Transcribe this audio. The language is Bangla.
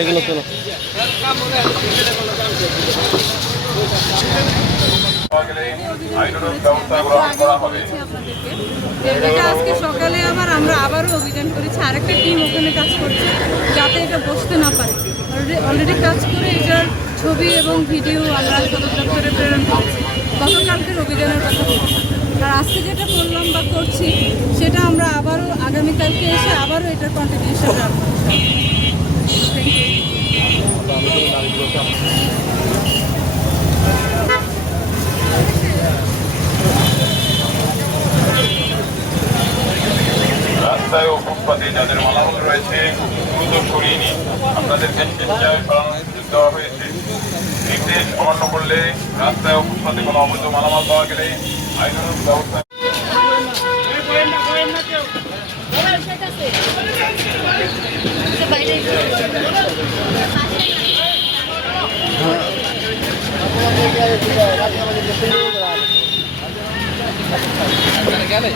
এগুলো তোলো। এটা আজকে সকালে আমরা আবারও অভিযান করেছি, আরেকটা টিম ওখানে কাজ করছে যাতে এটা বসতে না পারে। অলরেডি কাজ করে এটার ছবি এবং ভিডিও আমরা সদর দপ্তরে প্রেরণ করেছি। গতকালকের অভিযানের কথা বলছি, আর আজকে যেটা করলাম বা করছি সেটা আমরা আবারও আগামীকালকে এসে আবারও এটার কন্টিনিউশন রাখবো। রাস্তায় ও ফুটপাতে যাদের মালামাল রয়েছে দ্রুত সরিয়ে নিন। আপনাদেরকে স্বেচ্ছায় পালানোর সুযোগ দেওয়া হয়েছে। নির্দেশ অমান্য করলে রাস্তায় ও ফুটপাতে কোনো অবৈধ মালামাল পাওয়া গেলে আইনানুগ ব্যবস্থা। গেলে